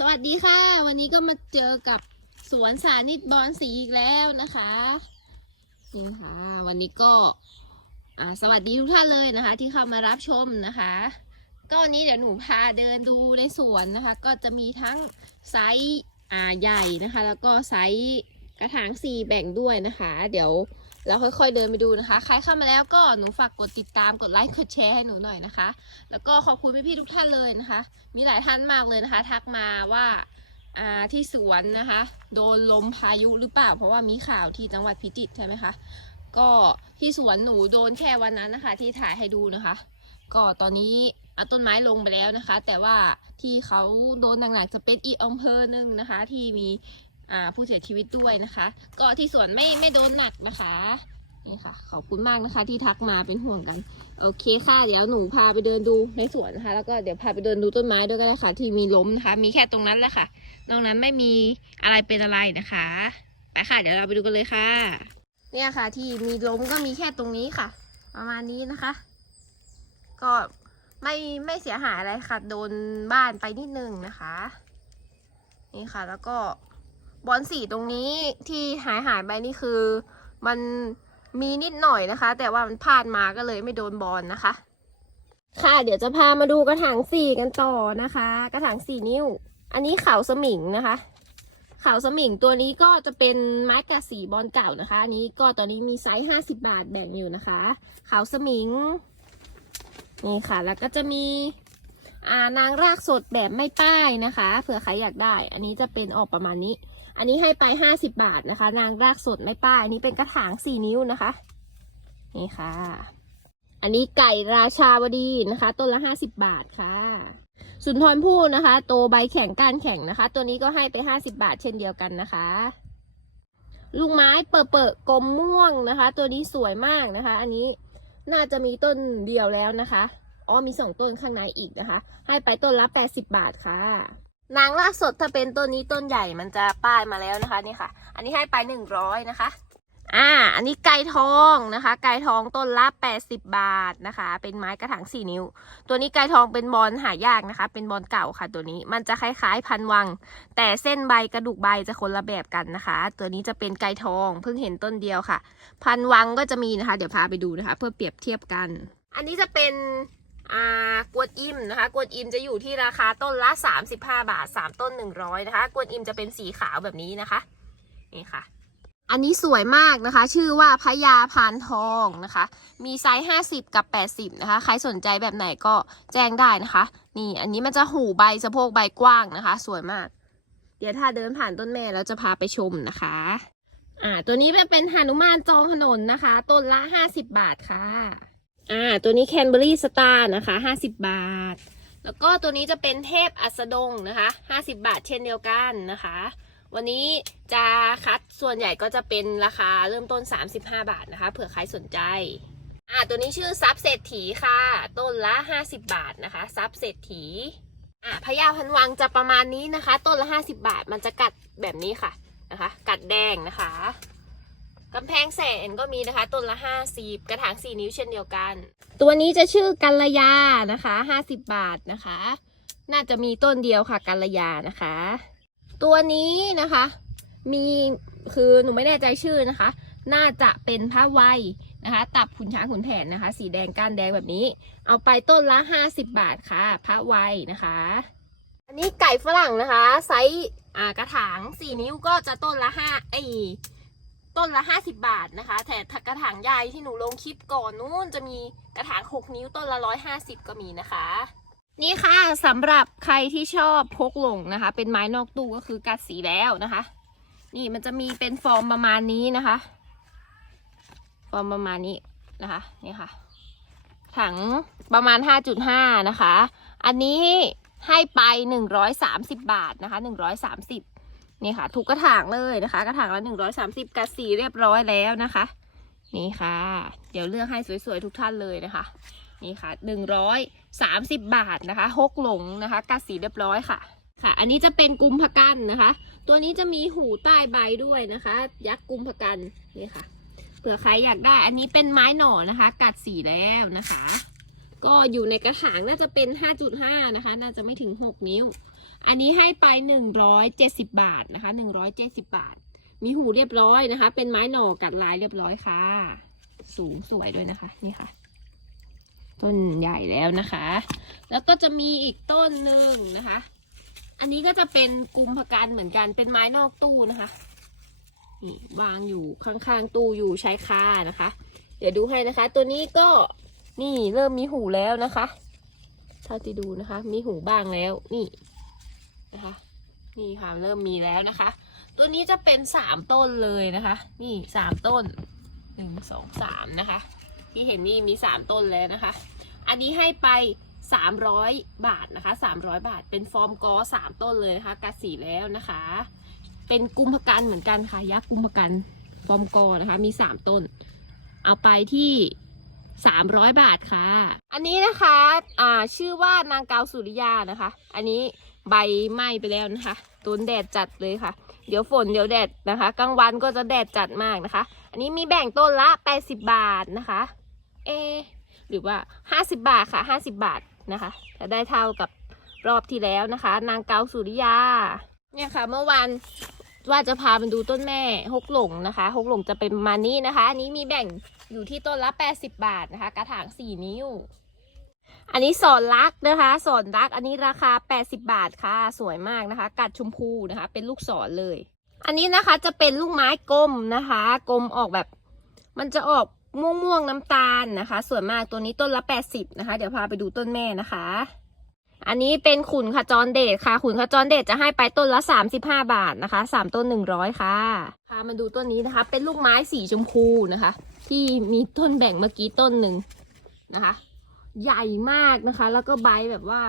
สวัสดีค่ะ วันนี้ก็มาเจอกับสวนสานิตบอนสีอีกแล้วนะคะนี่ค่ะ วันนี้ก็สวัสดีทุกท่านเลยนะคะ ที่เข้ามารับชมนะคะ ก็วันนี้เดี๋ยวหนูพาเดินดูในสวนนะคะ ก็จะมีทั้งไซส์อาใหญ่นะคะ แล้วก็ไซส์กระถางสี่แบ่งด้วยนะคะ เดี๋ยว เราค่อยๆเดินไปดูนะคะ ใครเข้ามาแล้วก็หนูฝากกดติดตามกดไลค์กดแชร์ให้หนูหน่อยนะคะ แล้วก็ขอบคุณพี่ๆทุกท่านเลยนะคะ มีหลายท่านมากเลยนะคะ ทักมาว่าที่สวนนะคะ โดนลมพายุหรือเปล่า เพราะว่ามีข่าวที่จังหวัดพิจิตรใช่ไหมคะก็ที่สวนหนูโดนแค่วันนั้นนะคะ ที่ถ่ายให้ดูนะคะ ก็ตอนนี้เอาต้นไม้ลงไปแล้วนะคะ แต่ว่าที่เขาโดนหนักๆจะเป็นอีกอำเภอหนึ่งนะคะ ที่มี ผู้เสียชีวิตด้วยนะคะ ก็ที่สวนไม่ไม่โดนหนักนะคะนี่ค่ะ ขอบคุณมากนะคะ ที่ทักมาเป็นห่วงกัน โอเคค่ะเดี๋ยวหนูพาไปเดินดูในสวนนะคะ แล้วก็เดี๋ยวพาไปเดินดูต้นไม้ด้วยก็ได้ค่ะ ที่มีล้มนะคะ มีแค่ตรงนั้นแหละค่ะนอกนั้นไม่มีอะไรเป็นอะไรนะคะไปค่ะ เดี๋ยวเราไปดูกันเลยค่ะ เนี่ยค่ะ ที่มีล้มก็มีแค่ตรงนี้ค่ะ ประมาณนี้นะคะ ก็ไม่ไม่เสียหายอะไรค่ะ โดนบ้านไปนิดนึงนะคะ นี่ค่ะ แล้วก็ บอลสีตรงนี้ที่หายหายไปนี่คือ มันมีนิดหน่อยนะคะ แต่ว่ามันพลาดมาก็เลยไม่โดนบอลนะคะ ค่ะ เดี๋ยวจะพามาดูกระถางสีกันต่อนะคะ กระถางสีนิ้ว อันนี้เขาสมิงนะคะ เขาสมิงตัวนี้ก็จะเป็นไม้กระสีบอลเก่านะคะ อันนี้ก็ตอนนี้มีไซส์ห้าสิบาทแบ่งอยู่นะคะ เขาสมิงนี่ค่ะ แล้วก็จะมีอ่านางรากสดแบบไม่ป้ายนะคะ เผื่อใครอยากได้ อันนี้จะเป็นออกประมาณนี้ อันนี้ให้ไปห้าสิบาทนะคะ นางรากสดไม่ป้ายอันนี้เป็นกระถางสี่นิ้วนะคะ นี่ค่ะ อันนี้ไก่ราชาวดีนะคะ ต้นละห้าสิบบาทค่ะ สุนทรภู่นะคะ โตใบแข็งก้านแข็งนะคะ ตัวนี้ก็ให้ไปห้าสิบาทเช่นเดียวกันนะคะลูกไม้เปิดเปิดกลมม่วงนะคะ ตัวนี้สวยมากนะคะ อันนี้น่าจะมีต้นเดียวแล้วนะคะอ๋อมีสองต้นข้างในอีกนะคะ ให้ไปต้นละแปดสิบบาทค่ะ นางรากสดถ้าเป็นต้นนี้ต้นใหญ่มันจะป้ายมาแล้วนะคะนี่ค่ะ อันนี้ให้ไปหนึ่งร้อยนะคะ อ่า อันนี้ไก่ทองนะคะ ไก่ทองต้นละ80บบาทนะคะ เป็นไม้กระถาง4นิ้ว ตัวนี้ไก่ทองเป็นบอลหายากนะคะ เป็นบอลเก่าค่ะ ตัวนี้มันจะคล้ายๆพันวัง แต่เส้นใบกระดูกใบจะคนละแบบกันนะคะ ตัวนี้จะเป็นไก่ทองเพิ่งเห็นต้นเดียวค่ะ พันวังก็จะมีนะคะ เดี๋ยวพาไปดูนะคะ เพื่อเปรียบเทียบกัน อันนี้จะเป็น อ่ากวนอิมนะคะ กวนอิมจะอยู่ที่ราคาต้นละ 35 บาท 3 ต้น 100นะคะ กวนอิมจะเป็นสีขาวแบบนี้นะคะ นี่ค่ะ อันนี้สวยมากนะคะ ชื่อว่าพญาพานทองนะคะ มีไซส์ 50 กับ 80 นะคะ ใครสนใจแบบไหนก็แจ้งได้นะคะ นี่อันนี้มันจะหูใบสะโพกใบกว้างนะคะ สวยมาก เดี๋ยวถ้าเดินผ่านต้นแม่เราจะพาไปชมนะคะ อ่า ตัวนี้เป็นหนุมานจองถนนนะคะ ต้นละ 50 บาทค่ะ อ่า ตัวนี้แคนเบอรี่สตาร์นะคะ50บาท แล้วก็ตัวนี้จะเป็นเทพอัสดงนะคะ50บาทเช่นเดียวกันนะคะ วันนี้จะคัดส่วนใหญ่ก็จะเป็นราคาเริ่มต้น 35 บาทนะคะ เผื่อใครสนใจ อ่า ตัวนี้ชื่อซับเศรษฐีค่ะ ต้นละ 50 บาทนะคะซับเศรษฐี อ่าพญาพันวังจะประมาณนี้นะคะ ต้นละ 50 บาท มันจะกัดแบบนี้ค่ะนะคะ กัดแดงนะคะ กำแพงแสนก็มีนะคะ ต้นละ 50 กระถาง 4 นิ้วเช่นเดียวกัน ตัวนี้จะชื่อกัลยานะคะ 50 บาทนะคะ น่าจะมีต้นเดียวค่ะกัลยานะคะ ตัวนี้นะคะ มีคือหนูไม่แน่ใจชื่อนะคะ น่าจะเป็นพระวัยนะคะ ตับขุนช้างขุนแผนนะคะ สีแดงก้านแดงแบบนี้ เอาไปต้นละ 50 บาทค่ะ พระวัยนะคะ อันนี้ไก่ฝรั่งนะคะ ไซส์กระถาง 4 นิ้วก็จะต้นละ5ไอย ต้นละ 50 บาทนะคะ แต่ถ้ากระถางใหญ่ที่หนูลงคลิปก่อนนู้นจะมีกระถาง 6 นิ้วต้นละ 150 ก็มีนะคะ นี่ค่ะสำหรับใครที่ชอบพกหลงนะคะ เป็นไม้นอกตู้ก็คือกัดสีแล้วนะคะ นี่มันจะมีเป็นฟอร์มประมาณนี้นะคะ ฟอร์มประมาณนี้นะคะนี่ค่ะ ถังประมาณ 5.5 นะคะ อันนี้ให้ไป 130 บาทนะคะ 130 นี่ค่ะทุกกระถางเลยนะคะ กระถางละ130กัดสีเรียบร้อยแล้วนะคะ นี่ค่ะ เดี๋ยวเลือกให้สวยๆทุกท่านเลยนะคะ นี่ค่ะหนึ่งร้อยสามสิบบาทนะคะฮกหลงนะคะกัดสีเรียบร้อยค่ะค่ะ อันนี้จะเป็นกุมภกันนะคะ ตัวนี้จะมีหูใต้ใบด้วยนะคะ ยักษ์กุมภกันนี่ค่ะ เผื่อใครอยากได้ อันนี้เป็นไม้หน่อนะคะ กัดสีแล้วนะคะ ก็อยู่ในกระถางน่าจะเป็น 5.5 นะคะ น่าจะไม่ถึง 6 นิ้ว อันนี้ให้ไปหนึ่งร้อยเจ็ดสิบาทนะคะหนึ่งร้อยเจ็ดสิบบาท มีหูเรียบร้อยนะคะ เป็นไม้หน่อกัดลายเรียบร้อยค่ะ สูงสวยด้วยนะคะ นี่ค่ะ ต้นใหญ่แล้วนะคะ แล้วก็จะมีอีกต้นหนึ่งนะคะ อันนี้ก็จะเป็นกุมภกันเหมือนกัน เป็นไม้นอกตู้นะคะนี่วางอยู่ข้างๆตู้อยู่ใช้ค่านะคะ เดี๋ยวดูให้นะคะ ตัวนี้ก็ นี่เริ่มมีหูแล้วนะคะถ้าที่ดูนะคะ มีหูบ้างแล้วนี่นะคะ นี่ค่ะเริ่มมีแล้วนะคะ ตัวนี้จะเป็นสามต้นเลยนะคะ นี่สามต้นหนึ่งสองสามนะคะ ที่เห็นนี่มีสามต้นแล้วนะคะ อันนี้ให้ไปสามร้อยบาทนะคะสามร้อยบาท เป็นฟอร์มกอสามต้นเลยนะคะกัดสีแล้วนะคะ เป็นกุมภกันเหมือนกันค่ะยักษ์กุมภกันฟอร์มกอนะคะ มีสามต้น เอาไปที่ สามร้อยบาทค่ะ อันนี้นะคะอ่าชื่อว่านางกาวสุริยานะคะ อันนี้ใบไหม้ไปแล้วนะคะโดนแดดจัดเลยค่ะ เดี๋ยวฝนเดี๋ยวแดดนะคะกลางวันก็จะแดดจัดมากนะคะ อันนี้มีแบ่งต้นละ 80 บาทนะคะ เอ หรือว่า 50 บาทค่ะ 50 บาทนะคะจะได้เท่ากับรอบที่แล้วนะคะ นางเกาสุริยา เนี่ยค่ะ เมื่อวานว่าจะพาไปดูต้นแม่ฮกหลงนะคะฮกหลงจะเป็นมานี้นะคะ อันนี้มีแบ่ง อยู่ที่ต้นละ 80 บาทนะคะ กระถาง 4 นิ้ว อันนี้สอนรักนะคะสอนรักอันนี้ราคา 80 บาทค่ะ สวยมากนะคะ กัดชมพูนะคะ เป็นลูกศรเลย อันนี้นะคะจะเป็นลูกไม้กลมนะคะ กลมออกแบบ มันจะออกม่วงม่วงๆน้ำตาลนะคะ ส่วนมากตัวนี้ต้นละ 80 นะคะ เดี๋ยวพาไปดูต้นแม่นะคะ อันนี้เป็นขุนขจรเดชค่ะ ขุนขจรเดชจะให้ไปต้นละ 35 บาทนะคะสามต้น 100 ค่ะพามาดูต้นนี้นะคะ เป็นลูกไม้สีชมพูนะคะ ที่มีต้นแบ่งเมื่อกี้ต้นหนึ่งนะคะ ใหญ่มากนะคะ แล้วก็ใบแบบว่า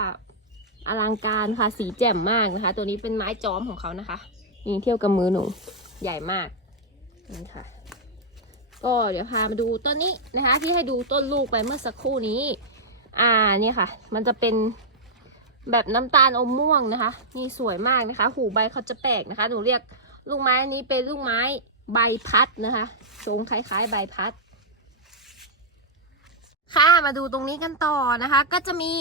อลังการค่ะสีแจ่มมากนะคะ ตัวนี้เป็นไม้จอมของเขานะคะนี่เที่ยวกับมือหนูใหญ่มากนี่ค่ะ ก็เดี๋ยวพามาดูต้นนี้นะคะ ที่ให้ดูต้นลูกไปเมื่อสักครู่นี้ อ่าเนี่ยค่ะ มันจะเป็น แบบน้ำตาลอมม่วงนะคะ นี่สวยมากนะคะ หูใบเขาจะแปลกนะคะ หนูเรียกลูกไม้อันนี้เป็นลูกไม้ใบพัดนะคะทรงคล้ายๆ ใบพัด ค่ะมาดูตรงนี้กันต่อนะคะ ก็จะมี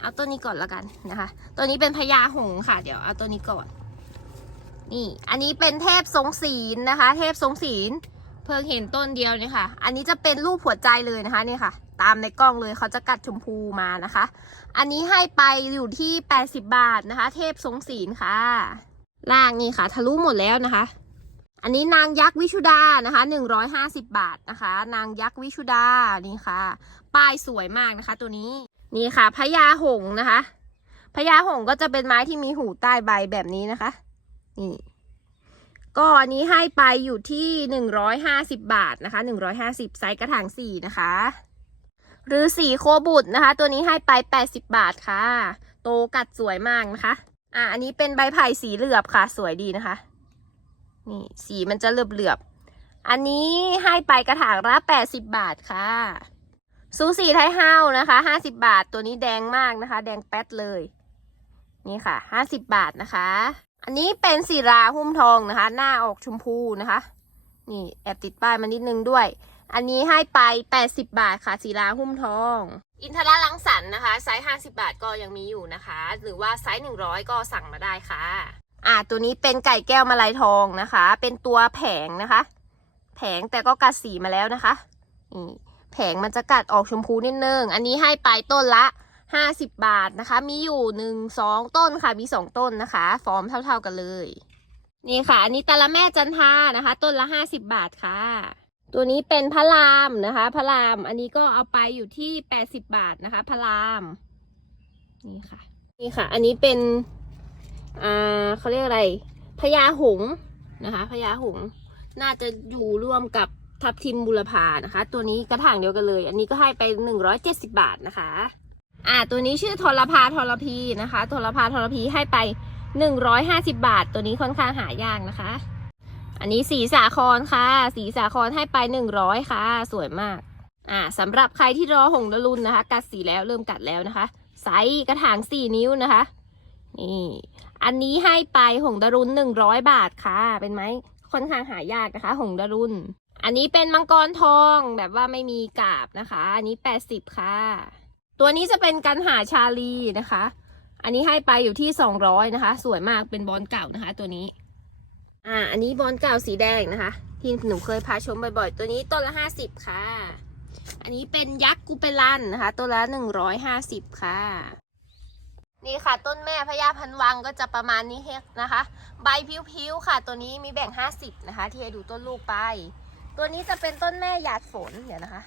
เอาตัวนี้ก่อนแล้วกันนะคะ ตัวนี้เป็นพญาหงค่ะ เดี๋ยวเอาตัวนี้ก่อน นี่ อันนี้เป็นเทพทรงศีลนะคะ เทพทรงศีลเพิ่งเห็นต้นเดียวเนี่ยค่ะ อันนี้จะเป็นรูปหัวใจเลยนะคะเนี่ยค่ะ ตามในกล้องเลยเขาจะกัดชมพูมานะคะ อันนี้ให้ไปอยู่ที่ 80 บาทนะคะ เทพทรงศีลค่ะล่างนี่ค่ะ ทะลุหมดแล้วนะคะ อันนี้นางยักษ์วิชุดานะคะ 150 บาทนะคะ นางยักษ์วิชุดานี่ค่ะ ป้ายสวยมากนะคะ ตัวนี้นี่ค่ะพญาหงนะคะพญาหงก็จะเป็นไม้ที่มีหูใต้ใบแบบนี้นะคะ นี่ ก็อันนี้ให้ไปอยู่ที่หนึ่งร้อยห้าสิบบาทนะคะหนึ่งร้อยห้าสิบไซส์กระถางสี่นะคะ หรือสีโคบุตรนะคะ ตัวนี้ให้ไปแปดสิบาทค่ะ โตกัดสวยมากนะคะ อะอันนี้เป็นใบไผ่สีเหลือบค่ะ สวยดีนะคะ นี่สีมันจะเหลือบเหลือบๆอันนี้ให้ไปกระถางละแปดสิบาทค่ะซูสีไทยเฮานะคะห้าสิบาท ตัวนี้แดงมากนะคะ แดงแป๊ดเลย นี่ค่ะห้าสิบบาทนะคะ อันนี้เป็นศิราหุ้มทองนะคะ หน้าออกชมพูนะคะ นี่แอบติดป้ายมานิดนึงด้วย อันนี้ให้ไป 80 บาทค่ะศิราหุ้มทอง อินทราลังสรรค์นะคะ ไซส์ 50 บาทก็ยังมีอยู่นะคะ หรือว่าไซส์ 100 ก็สั่งมาได้ค่ะ อ่า ตัวนี้เป็นไก่แก้วมาลายทองนะคะ เป็นตัวแผงนะคะ แผงแต่ก็กัดสีมาแล้วนะคะนี่แผงมันจะกัดออกชมพูนิดนึง อันนี้ให้ไปต้นละ 50 บาทนะคะ มีอยู่หนึ่งสองต้นค่ะ มีสองต้นนะคะ ฟอร์มเท่าๆกันเลย นี่ค่ะ อันนี้ตะละแม่จันทรานะคะ ต้นละ 50 บาทค่ะ ตัวนี้เป็นพระรามนะคะพระราม อันนี้ก็เอาไปอยู่ที่80บบาทนะคะพระราม นี่ค่ะ นี่ค่ะ อันนี้เป็นอ่าเขาเรียกอะไรพญาหงนะคะพญาหงน่าจะอยู่ร่วมกับทับทิมบุรพานะคะ ตัวนี้กระถางเดียวกันเลย อันนี้ก็ให้ไป170บาทนะคะ อ่า ตัวนี้ชื่อทรพาทรพีนะคะทรพาทรพีให้ไป150บาท ตัวนี้ค่อนข้างหายากนะคะ อันนี้สีสาครค่ะ สีสาครให้ไป100ค่ะ สวยมาก อ่าสำหรับใครที่รอหงดรุนนะคะ กัดสีแล้วเริ่มกัดแล้วนะคะ ไซส์กระถาง4นิ้วนะคะ นี่ อันนี้ให้ไปหงดารุน100บาทค่ะ เป็นไหมค่อนข้างหายากนะคะ หงดารุนอันนี้เป็นมังกรทองแบบว่าไม่มีกาบนะคะ อันนี้80ค่ะ ตัวนี้จะเป็นกันหาชาลีนะคะ อันนี้ให้ไปอยู่ที่สองร้อยนะคะ สวยมากเป็นบอลเก่านะคะ ตัวนี้ อ่า อันนี้บอลเก่าสีแดงนะคะ ที่หนูเคยพาชมบ่อยๆ ตัวนี้ต้นละห้าสิบค่ะ อันนี้เป็นยักษ์กูเปลันนะคะ ต้นละหนึ่งร้อยห้าสิบค่ะ นี่ค่ะ ต้นแม่พญาพันวังก็จะประมาณนี้เฮกนะคะ ใบพิ้วๆค่ะ ตัวนี้มีแบ่งห้าสิบนะคะ ที่ให้ดูต้นลูกไป ตัวนี้จะเป็นต้นแม่หยาดฝนเดี๋ยวนะคะ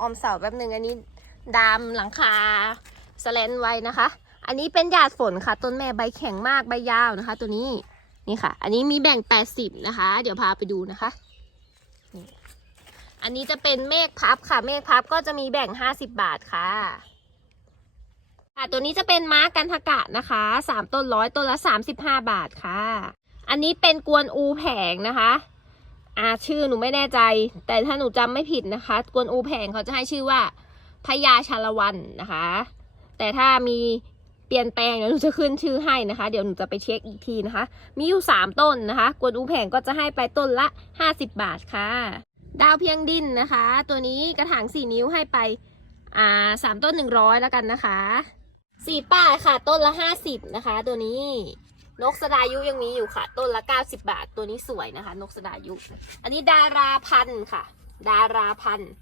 ออมเสาแป๊บหนึ่งอันนี้ดามหลังคาสแลนไว้นะคะ อันนี้เป็นหยาดฝนค่ะ ต้นแม่ใบแข็งมากใบยาวนะคะ ตัวนี้ นี่ค่ะ อันนี้มีแบ่ง 80 นะคะ เดี๋ยวพาไปดูนะคะนี่อันนี้จะเป็นเมฆพับค่ะ เมฆพับก็จะมีแบ่ง 50 บาทค่ะค่ะตัวนี้จะเป็นม้ากันทกะนะคะสามต้นร้อยต้นละ 35 บาทค่ะ อันนี้เป็นกวนอูแผงนะคะอาชื่อหนูไม่แน่ใจ แต่ถ้าหนูจำไม่ผิดนะคะ กวนอูแผงเขาจะให้ชื่อว่าพญาชาละวันนะคะ แต่ถ้ามี เปลี่ยนแปลงเดี๋ยวหนูจะขึ้นชื่อให้นะคะ เดี๋ยวหนูจะไปเช็คอีกทีนะคะ มีอยู่สามต้นนะคะ กวนอูแผงก็จะให้ไปต้นละห้าสิบบาทค่ะ ดาวเพียงดินนะคะ ตัวนี้กระถางสี่นิ้วให้ไปอ่าสามต้นหนึ่งร้อยแล้วกันนะคะสีป้ายค่ะ ต้นละห้าสิบนะคะ ตัวนี้นกสดายุยังมีอยู่ค่ะ ต้นละเก้าสิบาท ตัวนี้สวยนะคะ นกสดายุ อันนี้ดาราพันธ์ค่ะ ดาราพันธ์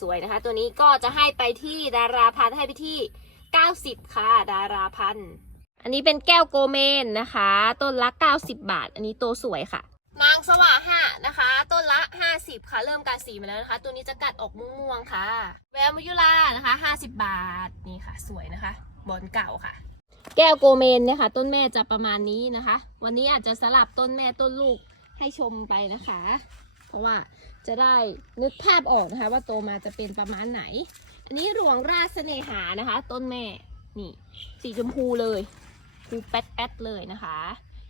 สวยนะคะ ตัวนี้ก็จะให้ไปที่ดาราพันธ์ให้ไปที่ เก้าสิบค่ะ ดาราพันธุ์อันนี้เป็นแก้วโกเมนนะคะ ต้นละเก้าสิบบาท อันนี้โตวสวยค่ะ นางสว่าห้านะคะ ต้นละห้าสิบค่ะ เริ่มการสีมาแล้วนะคะ ตัวนี้จะกัดออกม่วงๆค่ะ แววมุยุลานะคะห้าสิบบาท นี่ค่ะ สวยนะคะ บอลเก่าค่ะ แก้วโกเมนเนี่ยค่ะ ต้นแม่จะประมาณนี้นะคะ วันนี้อาจจะสลับต้นแม่ต้นลูกให้ชมไปนะคะ เพราะว่าจะได้นึกภาพออกนะคะ ว่าโตมาจะเป็นประมาณไหน อันนี้หลวงราชเสน่หานะคะ ต้นแม่ นี่ สีชมพูเลยพูแป๊ดแป๊ดเลยนะคะ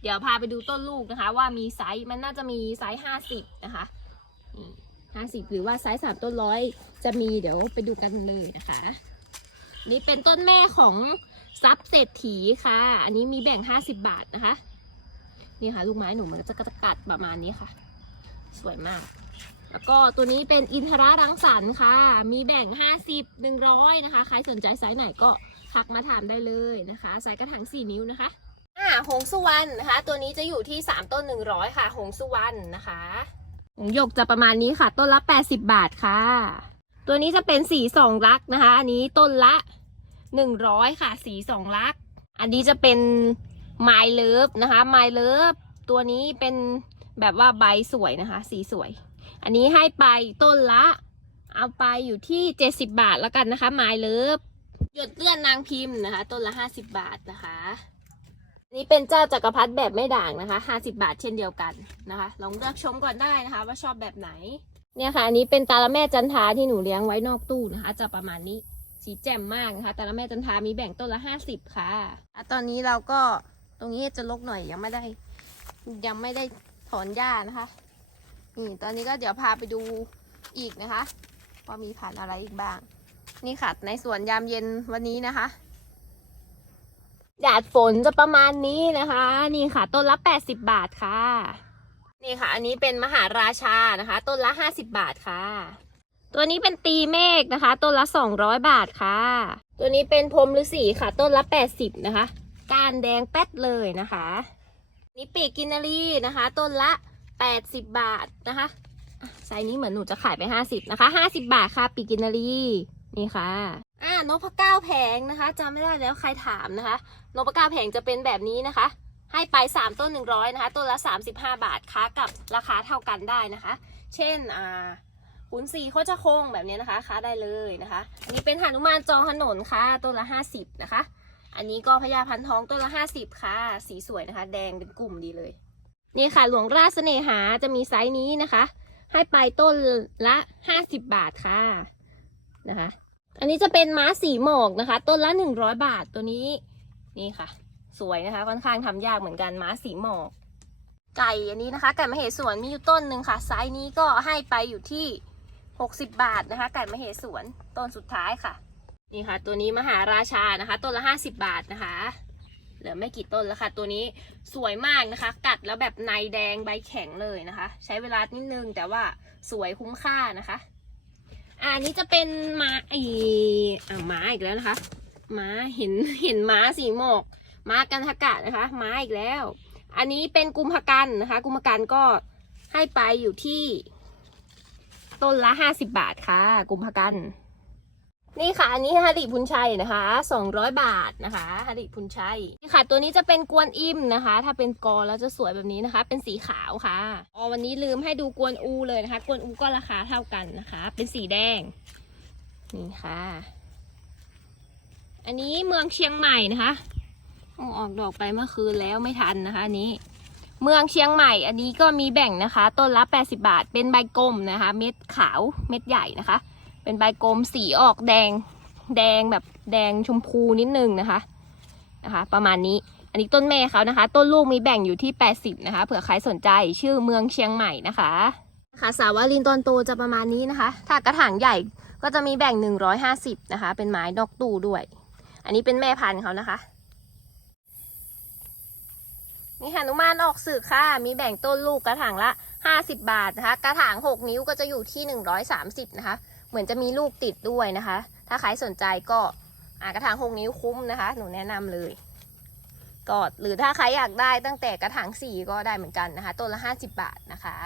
เดี๋ยวพาไปดูต้นลูกนะคะ ว่ามีไซส์มันน่าจะมีไซส์ห้าสิบนะคะนี่ห้าสิบหรือว่าไซส์สามต้นร้อยจะมีเดี๋ยวไปดูกันเลยนะคะ นี่เป็นต้นแม่ของซับเศรษฐีค่ะ อันนี้มีแบ่ง50บาทนะคะ นี่ค่ะ ลูกไม้หนูมันจะกระกัดประมาณนี้ค่ะ สวยมาก แล้วก็ตัวนี้เป็นอินทรารังสรรค์ค่ะ มีแบ่ง 50 100 นะคะ ใครสนใจไซส์ไหนก็ทักมาถามได้เลยนะคะไซส์กระถาง 4 นิ้วนะคะอ่าหงสุวรรณนะคะ ตัวนี้จะอยู่ที่ 3 ต้น 100 ค่ะ หงสุวรรณนะคะหงหยกจะประมาณนี้ค่ะ ต้นละ 80 บาทค่ะ ตัวนี้จะเป็นสีสองลักษณ์นะคะ อันนี้ต้นละหนึ่งร้อยค่ะ สีสองลักษณ์อันนี้จะเป็นไมเลิฟนะคะไมเลิฟตัวนี้เป็นแบบว่าใบสวยนะคะ สีสวย อันนี้ให้ไปต้นละ เอาไปอยู่ที่เจ็ดสิบบาทแล้วกันนะคะ ไมเลิฟหยดเลื่อนนางพิมพ์นะคะ ต้นละห้าสิบบาทนะคะนนี่เป็นเจ้าจักรพรรดิแบบไม่ด่างนะคะห้าสิบาทเช่นเดียวกันนะคะ ลองเลือกชมก่อนได้นะคะ ว่าชอบแบบไหน เนี่ยค่ะ อันนี้เป็นตาละแม่จันทาที่หนูเลี้ยงไว้นอกตู้นะคะ จะประมาณนี้ สีแจ่มมากนะคะต่ละแม่จันทามีแบ่งต้นละห้าสิบค่ะอะตอนนี้เราก็ตรงนี้จะลกหน่อยยังไม่ได้ ยังไม่ได้ถอนหญ้านะคะ นี่ตอนนี้ก็เดี๋ยวพาไปดูอีกนะคะว่ามีผ่านอะไรอีกบ้าง นี่ค่ะ ในสวนยามเย็นวันนี้นะคะหยาดฝนจะประมาณนี้นะคะ นี่ค่ะ ต้นละแปดสิบบาทค่ะ นี่ค่ะ อันนี้เป็นมหาราชานะคะ ต้นละห้าสิบบาทค่ะ ตัวนี้เป็นตีเมฆนะคะ ต้นละ 200 บาทค่ะ ตัวนี้เป็นพรมฤาษีค่ะ ต้นละ 80 นะคะ การแดงแป๊ดเลยนะคะ นี่ปีกกินนารีนะคะ ต้นละ 80 บาทนะคะไซส์นี้เหมือนหนูจะขายไป 50 นะคะ 50 บาทค่ะ ปีกินารีนี่ค่ะอ่านพเก้าแผงนะคะจำไม่ได้แล้วใครถามนะคะนพเก้าแผงจะเป็นแบบนี้นะคะ ให้ไป 3 ต้น 100 นะคะ ต้นละ 35 บาทค้ากับราคาเท่ากันได้นะคะ เช่นอ่าขุนสีโคจะคงแบบนี้นะคะค้าได้เลยนะคะอันนี้เป็นหานุมานจองถนนค่ะต้นละ 50 นะคะ อันนี้ก็พญาพันทองต้นละ 50 ค่ะ สีสวยนะคะ แดงเป็นกลุ่มดีเลย นี่ค่ะหลวงราชเสน่หาจะมีไซส์นี้นะคะ ให้ไปต้นละ50บาทค่ะนะคะ อันนี้จะเป็นม้าสีหมอกนะคะ ต้นละ100บาทตัวนี้นี่ค่ะ สวยนะคะค่อนข้างทำยากเหมือนกันม้าสีหมอก ไก่อันนี้นะคะไก่มเหสวนมีอยู่ต้นหนึ่งค่ะ ไซส์นี้ก็ให้ไปอยู่ที่60บาทนะคะ ไก่มเหสวนต้นสุดท้ายค่ะ นี่ค่ะ ตัวนี้มหาราชานะคะ ต้นละ50บาทนะคะ เหลือไม่กี่ต้นแล้วค่ะ ตัวนี้สวยมากนะคะ กัดแล้วแบบในแดงใบแข็งเลยนะคะ ใช้เวลานิดนึงแต่ว่าสวยคุ้มค่านะคะ อ่าอันนี้จะเป็นม้าไออ่าม้าอีกแล้วนะคะ ม้าเห็นเห็นม้าสีหมอก ม้ากันทกะนะคะ ม้าอีกแล้ว อันนี้เป็นกุมภกันนะคะ กุมภกันก็ให้ไปอยู่ที่ต้นละห้าสิบบาทค่ะ กุมภกัน นี่ค่ะ อันนี้ฮาริพุนชัยนะคะสองร้อยบาทนะคะฮาริพุนชัยนี่ค่ะ ตัวนี้จะเป็นกวนอิมนะคะ ถ้าเป็นกอแล้วจะสวยแบบนี้นะคะ เป็นสีขาวค่ะอ๋อวันนี้ลืมให้ดูกวนอูเลยนะคะ กวนอูก็ราคาเท่ากันนะคะ เป็นสีแดงนี่ค่ะ อันนี้เมืองเชียงใหม่นะคะอออกดอกไปเมื่อคืนแล้วไม่ทันนะคะอันนี้เมืองเชียงใหม่ อันนี้ก็มีแบ่งนะคะ ต้นละ 80 บาท เป็นใบกลมนะคะ เม็ดขาว เม็ดใหญ่นะคะ เป็นใบกลมสีออกแดงแดงแบบแดงชมพูนิดนึงนะคะนะคะ ประมาณนี้อันนี้ต้นแม่เขานะคะ ต้นลูกมีแบ่งอยู่ที่ 80 นะคะเผื่อใครสนใจชื่อเมืองเชียงใหม่นะคะค่ะสาวลินตอนโตจะประมาณนี้นะคะ ถ้ากระถางใหญ่ก็จะมีแบ่ง 150 นะคะ เป็นไม้นอกตู้ด้วย อันนี้เป็นแม่พันธุ์เขานะคะนี่หนุมานออกสื่อค่ะ มีแบ่งต้นลูกกระถางละ 50 บาทนะคะ กระถาง 6 นิ้วก็จะอยู่ที่ 130 นะคะ เหมือนจะมีลูกติดด้วยนะคะ ถ้าใครสนใจก็อ่ากระถาง6นิ้วคุ้มนะคะ หนูแนะนำเลยก็หรือถ้าใครอยากได้ตั้งแต่กระถาง4ก็ได้เหมือนกันนะคะต้นละ 50 บาทนะคะ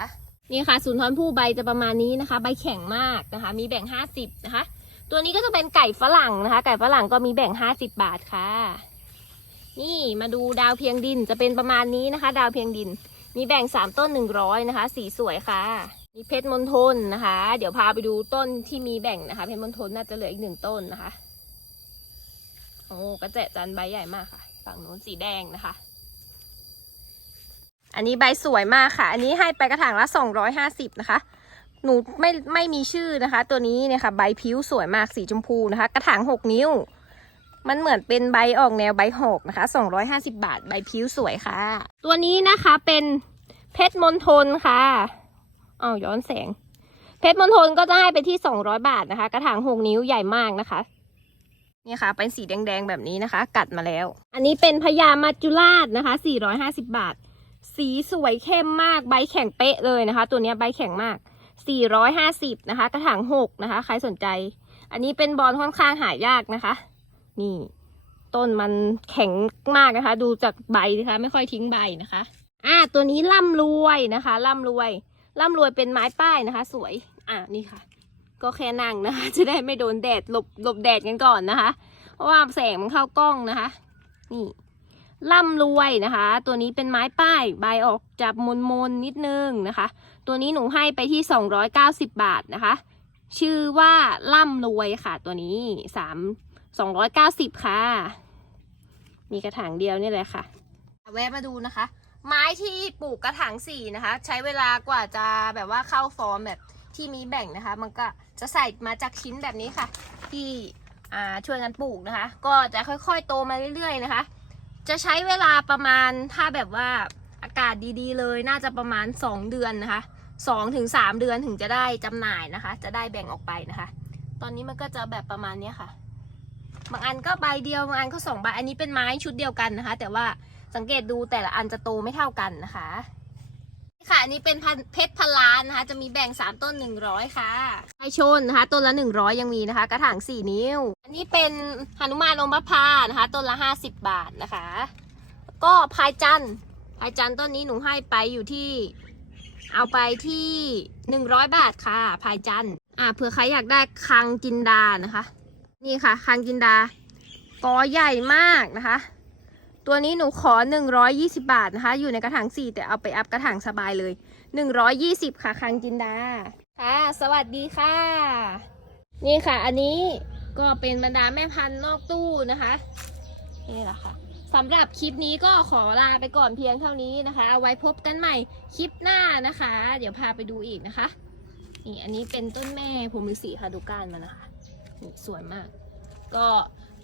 นี่ค่ะสุนทรภู่ใบจะประมาณนี้นะคะ ใบแข็งมากนะคะ มีแบ่ง 50 นะคะ ตัวนี้ก็จะเป็นไก่ฝรั่งนะคะ ไก่ฝรั่งก็มีแบ่ง 50 บาทค่ะ นี่มาดูดาวเพียงดินจะเป็นประมาณนี้นะคะ ดาวเพียงดิน มีแบ่ง 3 ต้น 100 นะคะ สีสวยค่ะ มีเพชรมณฑลนะคะ เดี๋ยวพาไปดูต้นที่มีแบ่งนะคะ เพชรมณฑลน่าจะเหลืออีกหนึ่งต้นนะคะ โอ้กระเจจันใบใหญ่มากค่ะ ฝั่งโน้นสีแดงนะคะ อันนี้ใบสวยมากค่ะ อันนี้ให้ไปกระถางละ250นะคะ หนูไม่ไม่มีชื่อนะคะ ตัวนี้เนี่ยค่ะ ใบผิวสวยมากสีชมพูนะคะ กระถาง6นิ้ว มันเหมือนเป็นใบออกแนวใบหอกนะคะ250บาท ใบผิวสวยค่ะ ตัวนี้นะคะเป็นเพชรมณฑลค่ะ อ้าวย้อนแสง เพชรมณฑลก็จะให้ไปที่200บาทนะคะ กระถาง6นิ้วใหญ่มากนะคะนี่ค่ะ เป็นสีแดงๆ แบบนี้นะคะ กัดมาแล้ว อันนี้เป็นพญามัจจุราชนะคะ 450 บาท สีสวยเข้มมาก ใบแข็งเป๊ะเลยนะคะ ตัวนี้ใบแข็งมาก 450 นะคะ กระถาง 6 นะคะ ใครสนใจ อันนี้เป็นบอลค่อนข้างหายากนะคะ นี่ ต้นมันแข็งมากนะคะ ดูจากใบนะคะ ไม่ค่อยทิ้งใบนะคะ อ่า ตัวนี้ร่ำรวยนะคะ ร่ำรวย ร่ำรวยเป็นไม้ป้ายนะคะ สวย อ่านี่ค่ะ ก็แค่นั่งนะคะ จะได้ไม่โดนแดดหลบหลบแดดกันก่อนนะคะ เพราะว่าแสงมันเข้ากล้องนะคะ นี่ร่ำรวยนะคะ ตัวนี้เป็นไม้ป้ายใบออกจับมนมนนิดนึงนะคะ ตัวนี้หนูให้ไปที่ 290 บาทนะคะ ชื่อว่าร่ำรวยค่ะ ตัวนี้สามสองร้อยเก้าสิบค่ะ มีกระถางเดียวนี่เลยค่ะ แวะมาดูนะคะ ไม้ที่ปลูกกระถางสี่นะคะ ใช้เวลากว่าจะแบบว่าเข้าฟอร์มแบบที่มีแบ่งนะคะ มันก็จะใส่มาจากชิ้นแบบนี้ค่ะ ที่อ่าช่วยกันปลูกนะคะ ก็จะค่อยๆโตมาเรื่อยๆนะคะ จะใช้เวลาประมาณถ้าแบบว่าอากาศดีๆ เลยน่าจะประมาณ 2 เดือนนะคะ2ถึง3เดือนถึงจะได้จำหน่ายนะคะ จะได้แบ่งออกไปนะคะ ตอนนี้มันก็จะแบบประมาณนี้ค่ะ บางอันก็ใบเดียวบางอันก็สองใบอันนี้เป็นไม้ชุดเดียวกันนะคะ แต่ว่า สังเกตดูแต่ละอันจะโตไม่เท่ากันนะคะนี่ค่ะอันนี้เป็นเพชรพลานนะคะ จะมีแบ่ง 3 ต้น 100 ค่ะไอชนนะคะ ต้นละ 100 ยังมีนะคะ กระถาง 4 นิ้ว อันนี้เป็นหนุมานอมพพานะคะ ต้นละ 50 บาทนะคะ ก็พายจันทร์พายจันทร์ต้นนี้หนูให้ไปอยู่ที่ เอาไปที่ 100 บาทค่ะ พายจันทร์อ่าเผื่อใครอยากได้คังจินดานะคะ นี่ค่ะ คังจินดากอใหญ่มากนะคะ ตัวนี้หนูขอ 120 บาทนะคะ อยู่ในกระถาง4 แต่เอาไปอัพกระถางสบายเลย 120 ค่ะคังจินดา ค่ะ สวัสดีค่ะ นี่ค่ะ อันนี้ก็เป็นบรรดาแม่พันธุ์นอกตู้นะคะ นี่แหละค่ะสำหรับคลิปนี้ก็ขอลาไปก่อนเพียงเท่านี้นะคะ เอาไว้พบกันใหม่คลิปหน้านะคะ เดี๋ยวพาไปดูอีกนะคะ นี่อันนี้เป็นต้นแม่ผมฤาษีค่ะดูก้านมันนะคะ สวยมาก ก็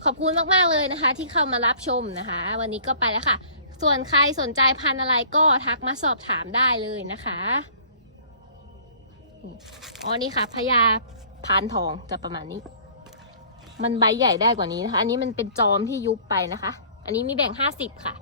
ขอบคุณมากๆเลยนะคะ ที่เข้ามารับชมนะคะ วันนี้ก็ไปแล้วค่ะ ส่วนใครสนใจพันอะไรก็ทักมาสอบถามได้เลยนะคะอ๋อนี่ค่ะพญาพานทองจะประมาณนี้ มันใบใหญ่ได้กว่านี้นะคะ อันนี้มันเป็นจอมที่ยุบไปนะคะ อันนี้มีแบ่งห้าสิบค่ะ